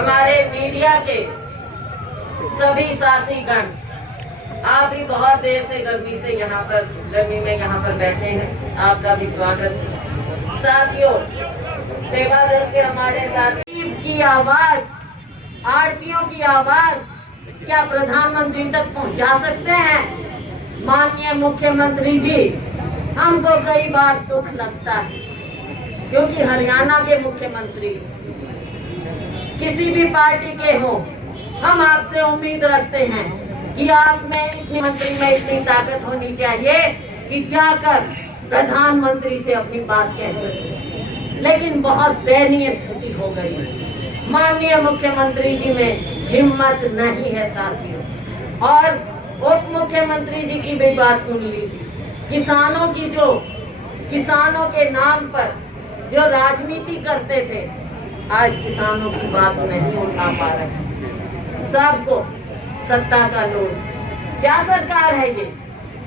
हमारे मीडिया के सभी साथीगण, आप भी बहुत देर से गर्मी में यहाँ पर बैठे हैं, आपका भी स्वागत। साथियों, सेवा दल के हमारे साथी की आवाज, आरतियों की आवाज क्या प्रधानमंत्री तक पहुँचा सकते हैं? माननीय मुख्यमंत्री जी, हमको कई बार दुख लगता है क्योंकि हरियाणा के मुख्यमंत्री किसी भी पार्टी के हो, हम आपसे उम्मीद रखते हैं कि आप में इतनी मंत्री में इतनी ताकत होनी चाहिए कि जाकर प्रधानमंत्री से अपनी बात कह सके। लेकिन बहुत दयनीय स्थिति हो गई। माननीय मुख्यमंत्री जी में हिम्मत नहीं है साथियों। और उप मुख्यमंत्री जी की भी बात सुन लीजिए। किसानों के नाम पर जो राजनीति करते थे, आज किसानों की बात नहीं उठा पा रहे। सबको सत्ता का लोभ। क्या सरकार है ये?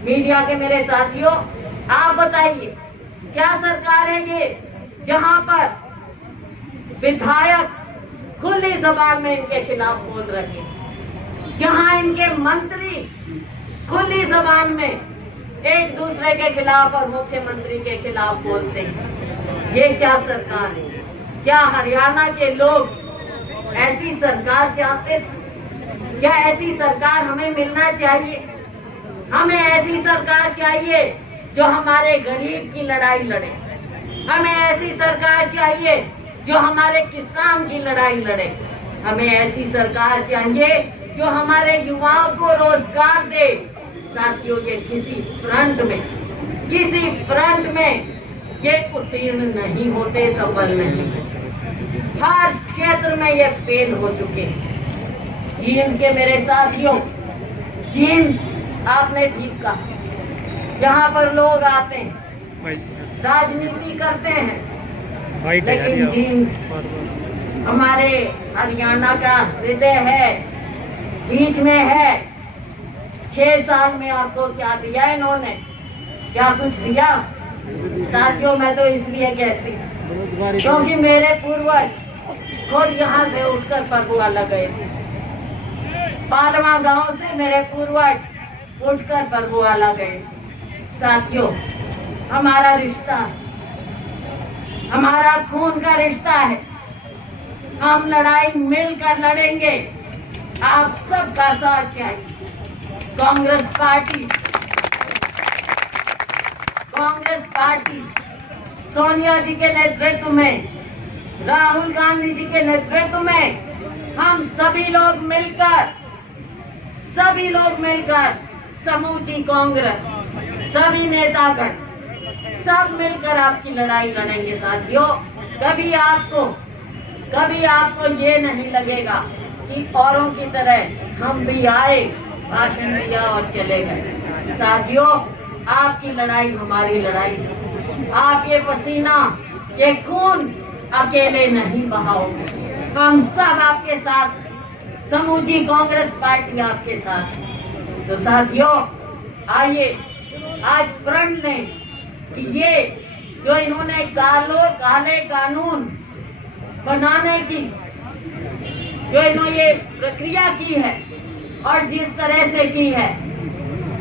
मीडिया के मेरे साथियों, आप बताइए, क्या सरकार है ये जहां पर विधायक खुली जबान में इनके खिलाफ बोल रहे हैं, जहां इनके मंत्री खुली जबान में एक दूसरे के खिलाफ और मुख्यमंत्री के खिलाफ बोलते हैं? ये क्या सरकार है? क्या हरियाणा के लोग ऐसी सरकार चाहते थे? क्या ऐसी सरकार हमें मिलना चाहिए? हमें ऐसी सरकार चाहिए जो हमारे गरीब की लड़ाई लड़े। हमें ऐसी सरकार चाहिए जो हमारे किसान की लड़ाई लड़े। हमें ऐसी सरकार चाहिए जो हमारे युवाओं को रोजगार दे। साथियों, ये किसी फ्रंट में ये उत्तीर्ण नहीं होते, सफल नहीं। हर क्षेत्र में ये फेल हो चुके हैं। जींद के मेरे साथियों, जींद आपने ठीक कहा, यहाँ पर लोग आते हैं, राजनीति करते हैं, लेकिन जींद हमारे हरियाणा का हृदय है, बीच में है। 6 साल में आपको क्या दिया इन्होंने? क्या कुछ दिया? साथियों, मैं तो इसलिए कहती हूँ क्योंकि मेरे पूर्वज खुद यहाँ से उठकर परबुआला गए थे। पालवा गांव से मेरे पूर्वज उठकर परबुआला गए। साथियों, हमारा रिश्ता, हमारा खून का रिश्ता है। हम लड़ाई मिलकर लड़ेंगे। आप सबका साथ चाहिए। कांग्रेस पार्टी सोनिया जी के नेतृत्व में, राहुल गांधी जी के नेतृत्व में हम सभी लोग मिलकर समूची कांग्रेस, सभी नेतागण, सब मिलकर आपकी लड़ाई लड़ेंगे। साथियों, कभी आपको ये नहीं लगेगा कि औरों की तरह हम भी आए, भाषण दिया और चले गए। साथियों, आपकी लड़ाई हमारी लड़ाई। आप ये पसीना, ये खून अकेले नहीं बहाओगे। हम सब आपके साथ, समूची कांग्रेस पार्टी आपके साथ। तो साथियों, आइए आज प्रण लें कि ये जो इन्होंने काले कानून बनाने की जो इन्होंने ये प्रक्रिया की है और जिस तरह से की है,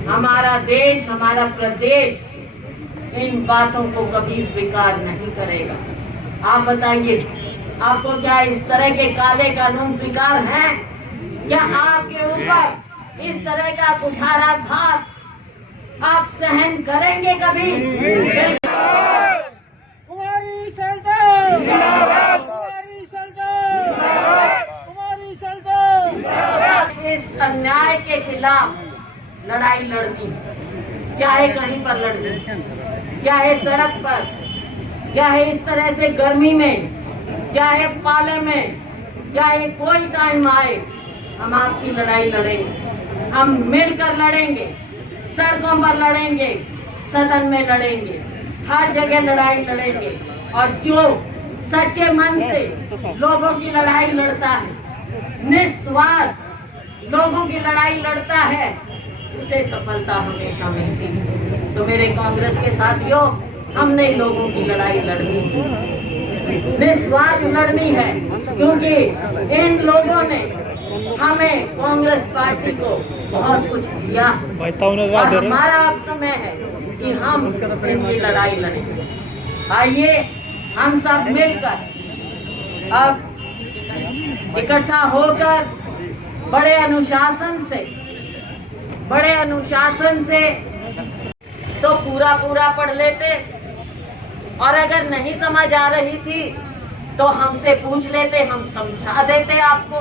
हमारा देश, हमारा प्रदेश इन बातों को कभी स्वीकार नहीं करेगा। आप बताइए, आपको क्या इस तरह के काले कानून स्वीकार हैं? क्या आपके ऊपर इस तरह का कुठाराघात आप सहन करेंगे कभी? इस अन्याय के खिलाफ लड़ाई लड़नी, चाहे कहीं पर लड़नी, चाहे सड़क पर, चाहे इस तरह से गर्मी में, चाहे पाले में, चाहे कोई टाइम आए, हम आपकी लड़ाई लड़ेंगे। हम मिलकर लड़ेंगे, सड़कों पर लड़ेंगे, सदन में लड़ेंगे, हर जगह लड़ाई लड़ेंगे। और जो सच्चे मन से लोगों की लड़ाई लड़ता है, निस्वार्थ लोगों की लड़ाई लड़ता है, उसे सफलता हमेशा मिलती है। तो मेरे कांग्रेस के साथियों, हमने लोगों की लड़ाई लड़नी है। निस्वार्थ लड़नी है, क्योंकि इन लोगों ने हमें कांग्रेस पार्टी को बहुत कुछ दिया और हमारा अब समय है कि हम इनकी लड़ाई लड़ें। आइए हम सब मिलकर अब इकट्ठा होकर बड़े अनुशासन से तो पूरा पढ़ लेते, और अगर नहीं समझ आ रही थी तो हमसे पूछ लेते, हम समझा देते आपको।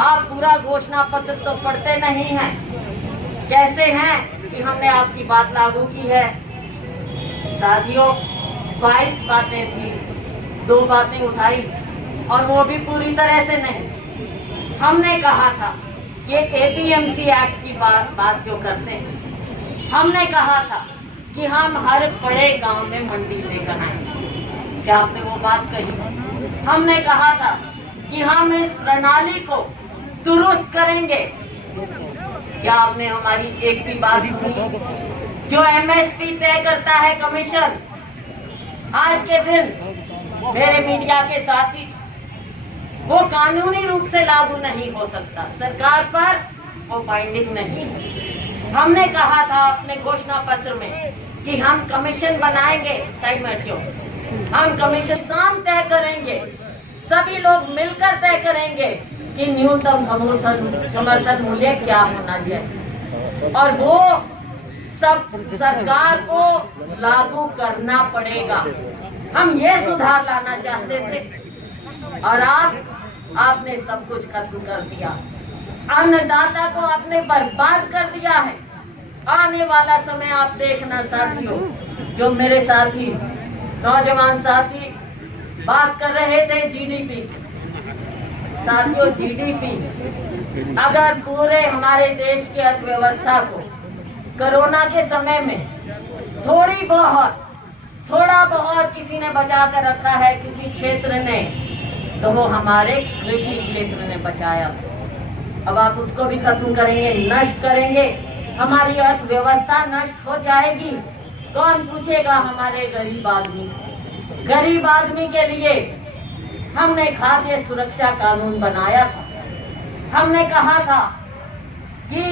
आप पूरा घोषणा पत्र तो पढ़ते नहीं हैं, कहते हैं कि हमने आपकी बात लागू की है। साथियों, 22 बातें थी, 2 बातें उठाई और वो भी पूरी तरह से नहीं। हमने कहा था ये एपीएमसी एक्ट की बात जो करते हैं, हमने कहा था कि हम हर बड़े गांव में मंडी लेकर आएंगे। क्या आपने वो बात कही? हमने कहा था कि हम इस प्रणाली को दुरुस्त करेंगे। क्या आपने हमारी एक भी बात सुनी? जो एमएसपी तय करता है कमीशन, आज के दिन मेरे मीडिया के साथी, वो कानूनी रूप से लागू नहीं हो सकता, सरकार पर वो बाइंडिंग नहीं है। हमने कहा था अपने घोषणा पत्र में कि हम कमीशन बनाएंगे, साइड में हटियो, हम कमीशन शाम तय करेंगे, सभी लोग मिलकर तय करेंगे कि न्यूनतम समर्थन मूल्य क्या होना चाहिए, और वो सब सरकार को लागू करना पड़ेगा। हम ये सुधार लाना चाहते थे और आपने सब कुछ खत्म कर दिया। अन्नदाता को आपने बर्बाद कर दिया है। आने वाला समय आप देखना साथियों, जो मेरे साथी नौजवान साथी बात कर रहे थे जीडीपी, साथियों जीडीपी अगर पूरे हमारे देश की अर्थव्यवस्था को कोरोना के समय में थोड़ा बहुत किसी ने बचा कर रखा है, किसी क्षेत्र ने, तो वो हमारे कृषि क्षेत्र ने बचाया। अब आप उसको भी खत्म करेंगे, नष्ट करेंगे, हमारी अर्थव्यवस्था नष्ट हो जाएगी। कौन पूछेगा हमारे गरीब आदमी के लिए हमने खाद्य सुरक्षा कानून बनाया था। हमने कहा था कि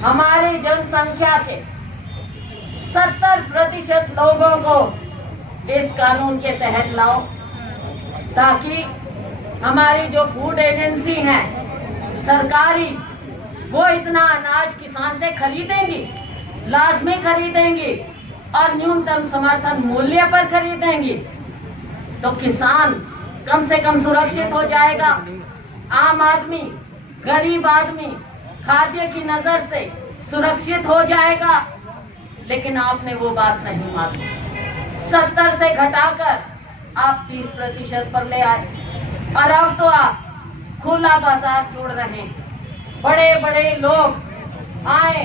हमारी जनसंख्या के 70% लोगों को इस कानून के तहत लाओ, ताकि हमारी जो फूड एजेंसी है सरकारी, वो इतना अनाज किसान से खरीदेंगी, लाजमी खरीदेंगी और न्यूनतम समर्थन मूल्य पर खरीदेंगी, तो किसान कम से कम सुरक्षित हो जाएगा। आम आदमी, गरीब आदमी खाद्य की नजर से सुरक्षित हो जाएगा। लेकिन आपने वो बात नहीं मानी, 70 से घटाकर आप 30% पर ले आए, और अब तो आप खुला बाजार छोड़ रहे हैं। बड़े लोग आए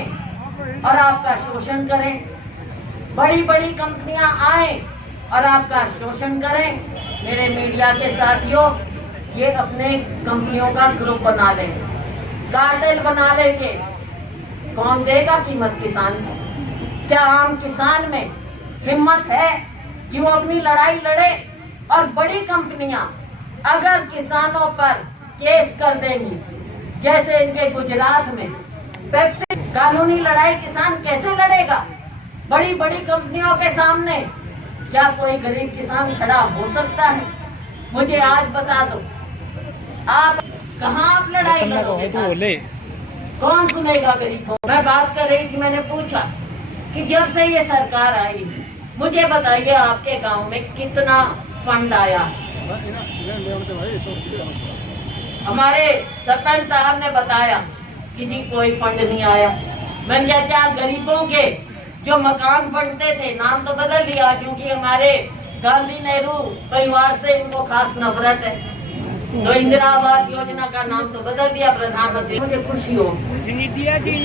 और आपका शोषण करें, बड़ी कंपनियां आए और आपका शोषण करें। मेरे मीडिया के साथियों, ये अपने कंपनियों का ग्रुप बना लें, कार्टेल बना लेंगे, कौन देगा कीमत किसान को? क्या आम किसान में हिम्मत है कि वो अपनी लड़ाई लड़े? और बड़ी कंपनियां अगर किसानों पर केस कर देंगी, जैसे इनके गुजरात में पेप्सी, कानूनी लड़ाई किसान कैसे लड़ेगा? बड़ी कंपनियों के सामने क्या कोई गरीब किसान खड़ा हो सकता है? मुझे आज बता दो, आप कहाँ आप लड़ाई लड़ोगे? कौन सुनेगा गरीब को? मैं बात कर रही थी, मैंने पूछा कि जब से ये सरकार आई, मुझे बताइए आपके गांव में कितना फंड आया? हमारे सरपंच साहब ने बताया कि जी कोई फंड नहीं आया। मैंने कहा क्या गरीबों के जो मकान बनते थे, नाम तो बदल दिया, क्योंकि हमारे गांधी नेहरू परिवार से इनको खास नफरत है, तो इंदिरा आवास योजना का नाम तो बदल दिया प्रधानमंत्री। मुझे खुशी हो,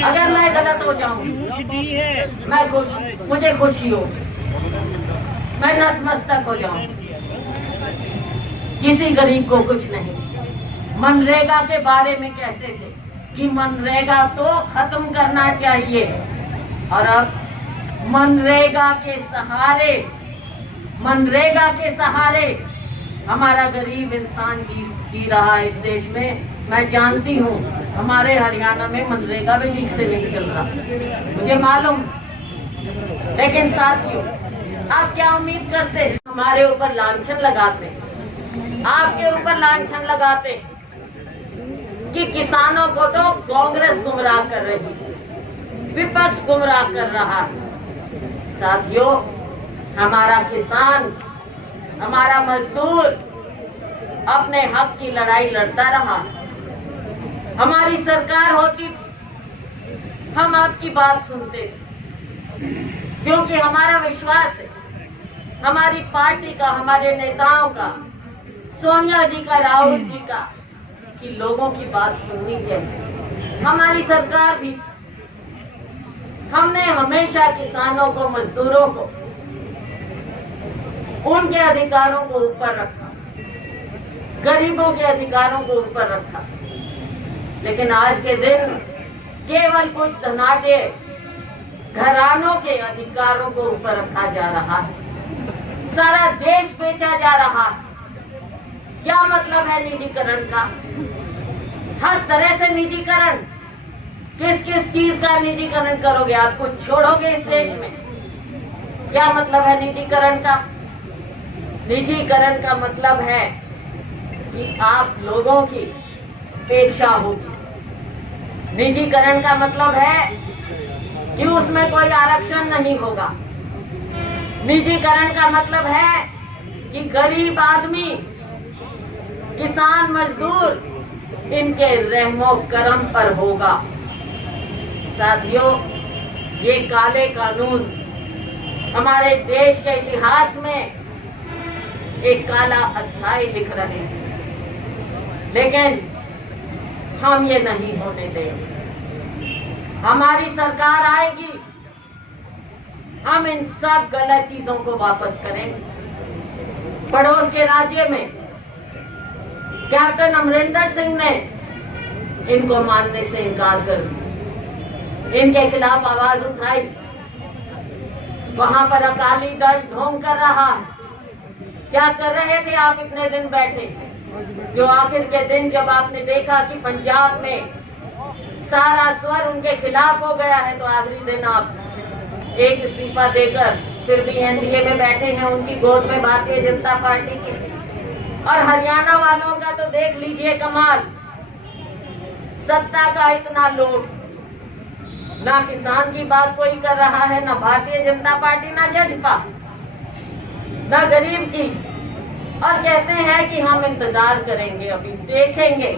अगर मैं गलत हो जाऊं मुझे खुशी हो, मैं नतमस्तक हो जाऊं। किसी गरीब को कुछ नहीं। मनरेगा के बारे में कहते थे कि मनरेगा तो खत्म करना चाहिए, और अब मनरेगा के सहारे मनरेगा के सहारे हमारा गरीब इंसान जी रहा है इस देश में। मैं जानती हूँ हमारे हरियाणा में मनरेगा भी ठीक से नहीं चल रहा, मुझे मालूम। लेकिन साथियों, आप क्या उम्मीद करते हैं? हमारे ऊपर लांछन लगाते, आपके ऊपर लांछन लगाते कि किसानों को तो कांग्रेस गुमराह कर रही, विपक्ष गुमराह कर रहा है। साथियों, हमारा किसान, हमारा मजदूर अपने हक की लड़ाई लड़ता रहा। हमारी सरकार होती थी, हम आपकी बात सुनते थे, क्योंकि हमारा विश्वास है हमारी पार्टी का, हमारे नेताओं का, सोनिया जी का, राहुल जी का, कि लोगों की बात सुननी चाहिए। हमारी सरकार भी, हमने हमेशा किसानों को, मजदूरों को, उनके अधिकारों को ऊपर रखा, गरीबों के अधिकारों को ऊपर रखा। लेकिन आज के दिन केवल कुछ धनाढ्य घरानों के अधिकारों को ऊपर रखा जा रहा है, सारा देश बेचा जा रहा है। क्या मतलब है निजीकरण का? हर तरह से निजीकरण। किस किस चीज का निजीकरण करोगे? आप कुछ छोड़ोगे इस देश में? क्या मतलब है निजीकरण का? निजीकरण का मतलब है कि आप लोगों की उपेक्षा होगी। निजीकरण का मतलब है कि उसमें कोई आरक्षण नहीं होगा। निजीकरण का मतलब है कि गरीब आदमी, किसान, मजदूर, इनके रहमो करम पर होगा। साथियों, ये काले कानून हमारे देश के इतिहास में एक काला अध्याय लिख रहे हैं, लेकिन हम ये नहीं होने देंगे। हमारी सरकार आएगी, हम इन सब गलत चीजों को वापस करेंगे। पड़ोस के राज्य में कैप्टन अमरिंदर सिंह ने इनको मानने से इनकार कर दिया, इनके खिलाफ आवाज उठाई। वहां पर अकाली दल ढोंग कर रहा है। क्या कर रहे थे आप इतने दिन बैठे? जो आखिर के दिन जब आपने देखा कि पंजाब में सारा स्वर उनके खिलाफ हो गया है, तो आखिरी दिन आप एक इस्तीफा देकर फिर भी एनडीए में बैठे हैं, उनकी गोद में भारतीय जनता पार्टी के। और हरियाणा वालों का तो देख लीजिए कमाल, सत्ता का इतना लोभ, ना किसान की बात कोई कर रहा है, ना भारतीय जनता पार्टी, ना जजपा, ना गरीब की। और कहते हैं कि हम इंतजार करेंगे, अभी देखेंगे।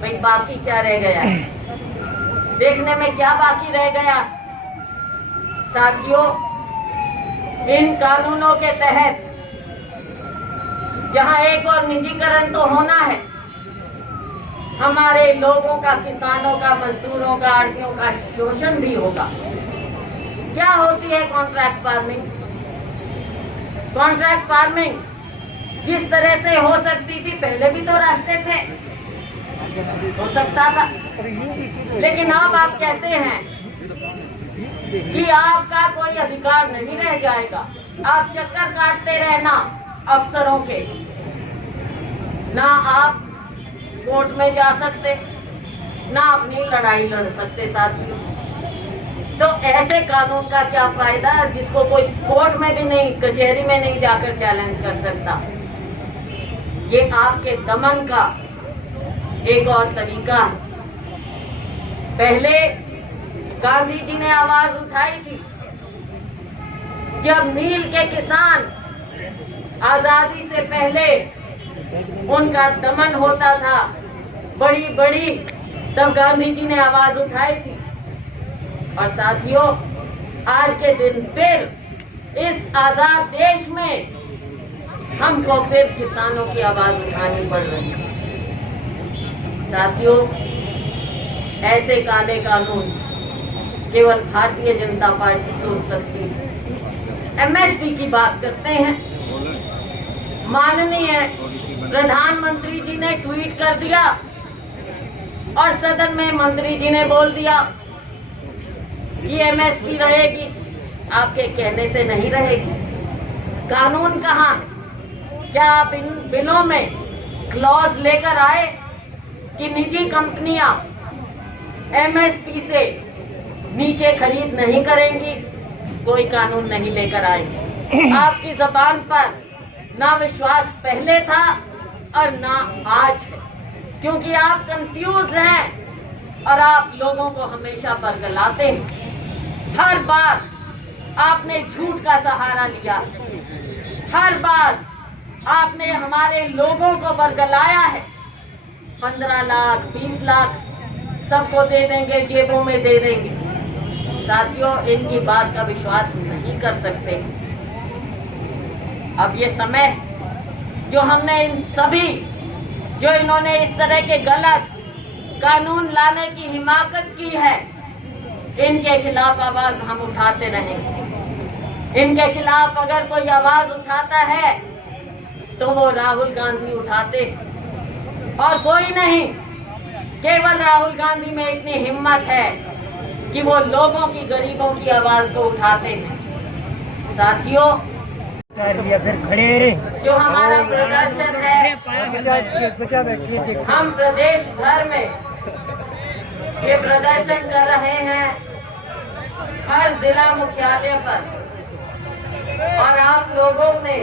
भाई बाकी क्या रह गया है? देखने में क्या बाकी रह गया? साथियों, इन कानूनों के तहत जहां एक और निजीकरण तो होना है, हमारे लोगों का, किसानों का, मजदूरों का, आड़तियों का शोषण भी होगा। क्या होती है कॉन्ट्रैक्ट फार्मिंग? कॉन्ट्रैक्ट फार्मिंग जिस तरह से हो सकती थी, पहले भी तो रास्ते थे, हो सकता था। लेकिन अब आप कहते हैं कि आपका कोई अधिकार नहीं रह जाएगा। आप चक्कर काटते रहना अफसरों के, ना आप कोर्ट में जा सकते, ना अपनी लड़ाई लड़ सकते। साथियों, तो ऐसे कानून का क्या फायदा जिसको कोई कोर्ट में भी नहीं, कचहरी में नहीं जाकर चैलेंज कर सकता? ये आपके दमन का एक और तरीका है। पहले गांधी जी ने आवाज उठाई थी जब नील के किसान आजादी से पहले उनका दमन होता था, बड़ी बड़ी, तब गांधी जी ने आवाज उठाई थी। और साथियों, आज के दिन फिर इस आजाद देश में हमको फिर किसानों की आवाज उठानी पड़ रही है। साथियों, ऐसे काले कानून केवल भारतीय जनता पार्टी सोच सकती है। एमएसपी की बात करते हैं, माननीय प्रधानमंत्री जी ने ट्वीट कर दिया और सदन में मंत्री जी ने बोल दिया कि एमएसपी रहेगी, आपके कहने से नहीं रहेगी। कानून कहाँ है? क्या आप इन बिलों में क्लॉज लेकर आए कि निजी कंपनियां एमएसपी से नीचे खरीद नहीं करेंगी? कोई कानून नहीं लेकर आएंगे। आपकी जबान पर ना विश्वास पहले था और ना आज है, क्योंकि आप कंफ्यूज हैं और आप लोगों को हमेशा बरगलाते हैं। हर बार आपने झूठ का सहारा लिया, हर बार आपने हमारे लोगों को बरगलाया है। 15 लाख 20 लाख सबको दे देंगे, जेबों में दे देंगे। साथियों, इनकी बात का विश्वास नहीं कर सकते। अब ये समय जो हमने इन सभी जो इन्होंने इस तरह के गलत कानून लाने की हिमाकत की है, इनके खिलाफ आवाज हम उठाते रहेंगे। इनके खिलाफ अगर कोई आवाज उठाता है तो वो राहुल गांधी उठाते, और कोई नहीं। केवल राहुल गांधी में इतनी हिम्मत है कि वो लोगों की, गरीबों की आवाज को उठाते हैं। साथियों, फिर खड़े रहे। जो हमारा प्रदर्शन है, हम प्रदेश भर में ये प्रदर्शन कर रहे हैं, हर जिला मुख्यालय पर। और आप लोगों ने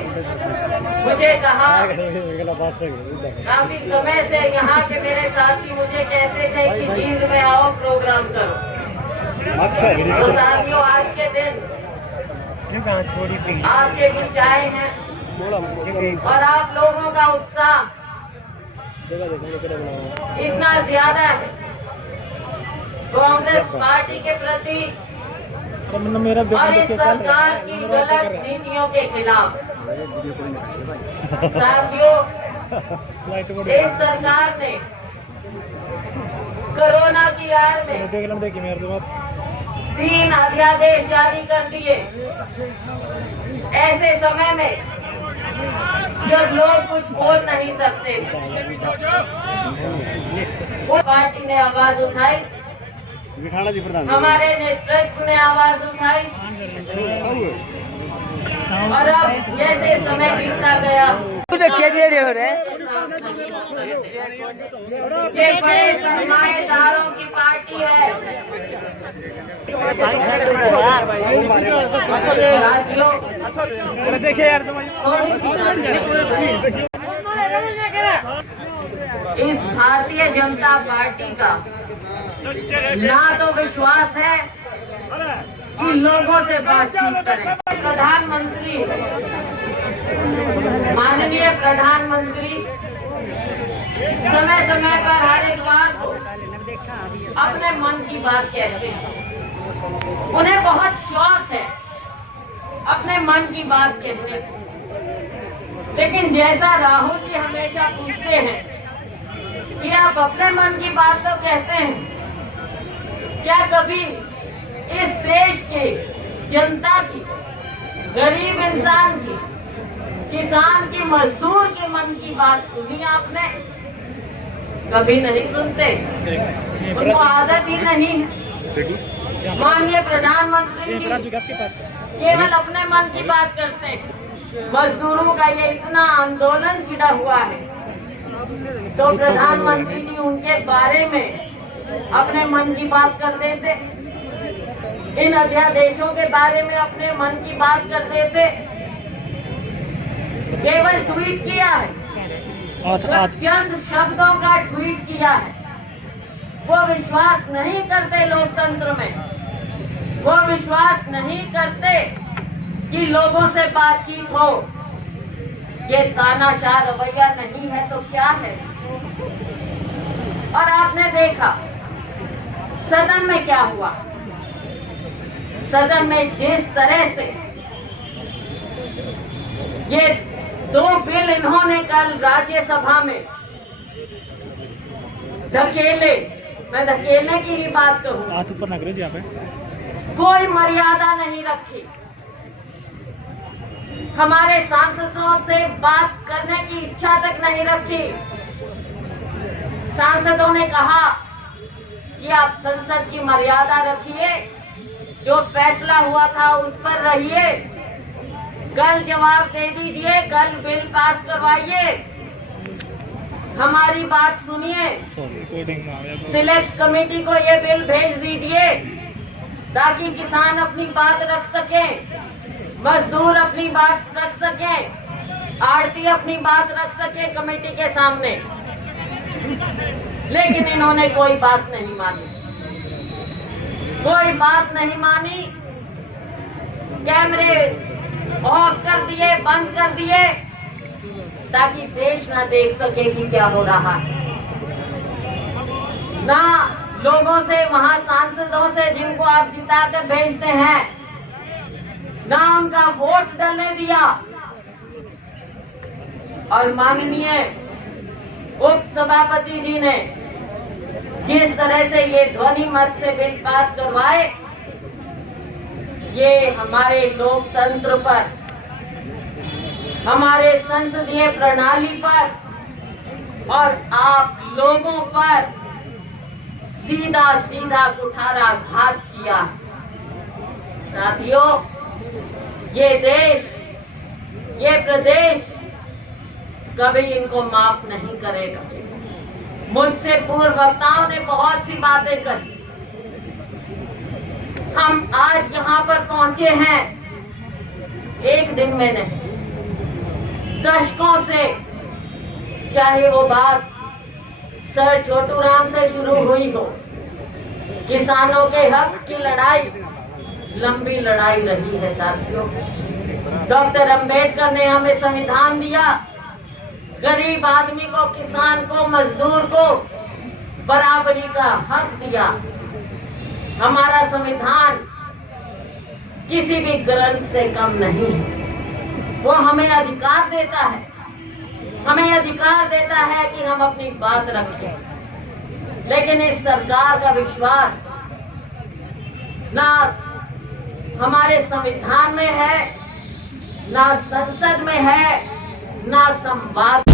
मुझे कहा, काफी समय से यहाँ के मेरे साथी मुझे कहते थे कि जींद में आओ, प्रोग्राम करो। तो साथियों, आज के दिन आपके बीच आए हैं और आप लोगों का उत्साह इतना ज्यादा है कांग्रेस पार्टी के प्रति और इस सरकार की गलत नीतियों के खिलाफ। साथियों, इस सरकार ने कोरोना की आड़ में 3 अध्यादेश जारी कर दिए। ऐसे समय में जब लोग कुछ बोल नहीं सकते, उस पार्टी ने आवाज उठाई, हमारे नेतृत्व ने आवाज उठाई। और अब जैसे समय बीतता गया, ये बड़े सरमाएदारों की पार्टी है। देखिए यार, इस भारतीय जनता पार्टी का ना तो विश्वास है कि लोगों से बातचीत करें। प्रधानमंत्री, माननीय प्रधानमंत्री समय समय पर हर एक बार को अपने मन की बात कहते हैं। उन्हें बहुत शौक है अपने मन की बात कहने को। लेकिन जैसा राहुल जी हमेशा पूछते हैं कि आप अपने मन की बात तो कहते हैं, क्या कभी इस देश के जनता की, गरीब इंसान की, किसान की, मजदूर के मन की बात सुनी आपने? कभी नहीं सुनते, उनको आदत ही नहीं है। माननीय प्रधानमंत्री जी केवल अपने मन की बात करते हैं। मजदूरों का ये इतना आंदोलन छिड़ा हुआ है, तो प्रधानमंत्री जी उनके बारे में अपने मन की बात कर देते, इन अध्यादेशों के बारे में अपने मन की बात कर देते। केवल ट्वीट किया है, चंद शब्दों का ट्वीट किया है। वो विश्वास नहीं करते लोकतंत्र में, वो विश्वास नहीं करते कि लोगों से बातचीत हो। ये तानाशाह रवैया नहीं है तो क्या है? और आपने देखा सदन में क्या हुआ। सदन में जिस तरह से ये 2 बिल इन्होंने कल राज्यसभा में धकेले, मैं धकेलने की ही बात कहूँ, हाथ ऊपर ना करो जी, आप कोई मर्यादा नहीं रखी। हमारे सांसदों से बात करने की इच्छा तक नहीं रखी। सांसदों ने कहा कि आप संसद की मर्यादा रखिए, जो फैसला हुआ था उस पर रहिए। कल जवाब दे दीजिए, कल बिल पास करवाइए, हमारी बात सुनिए। सिलेक्ट कमेटी को ये बिल भेज दीजिए ताकि किसान अपनी बात रख सके, मजदूर अपनी बात रख सके, आड़ती अपनी बात रख सके कमेटी के सामने। लेकिन इन्होंने कोई बात नहीं मानी, कोई बात नहीं मानी। कैमरे ऑफ कर दिए, बंद कर दिए ताकि देश ना देख सके कि क्या हो रहा है। ना लोगों से, वहां सांसदों से जिनको आप जिता कर भेजते हैं, ना उनका वोट डलने दिया। और माननीय उप सभापति जी ने जिस तरह से ये ध्वनि मत से बिल पास करवाए, ये हमारे लोकतंत्र पर, हमारे संसदीय प्रणाली पर और आप लोगों पर सीधा सीधा कुठाराघात किया। साथियों, ये देश, ये प्रदेश कभी इनको माफ नहीं करेगा। मुझसे पूर्व वक्ताओं ने बहुत सी बातें कही। हम आज यहाँ पर पहुंचे हैं एक दिन में नहीं, दशकों से। चाहे वो बात सर छोटू राम से शुरू हुई हो, किसानों के हक की लड़ाई लंबी लड़ाई रही है साथियों। डॉक्टर अंबेडकर ने हमें संविधान दिया, गरीब आदमी को, किसान को, मजदूर को बराबरी का हक दिया। हमारा संविधान किसी भी ग्रंथ से कम नहीं है। वो हमें अधिकार देता है, हमें अधिकार देता है कि हम अपनी बात रखें। लेकिन इस सरकार का विश्वास ना हमारे संविधान में है, ना संसद में है, ना संवाद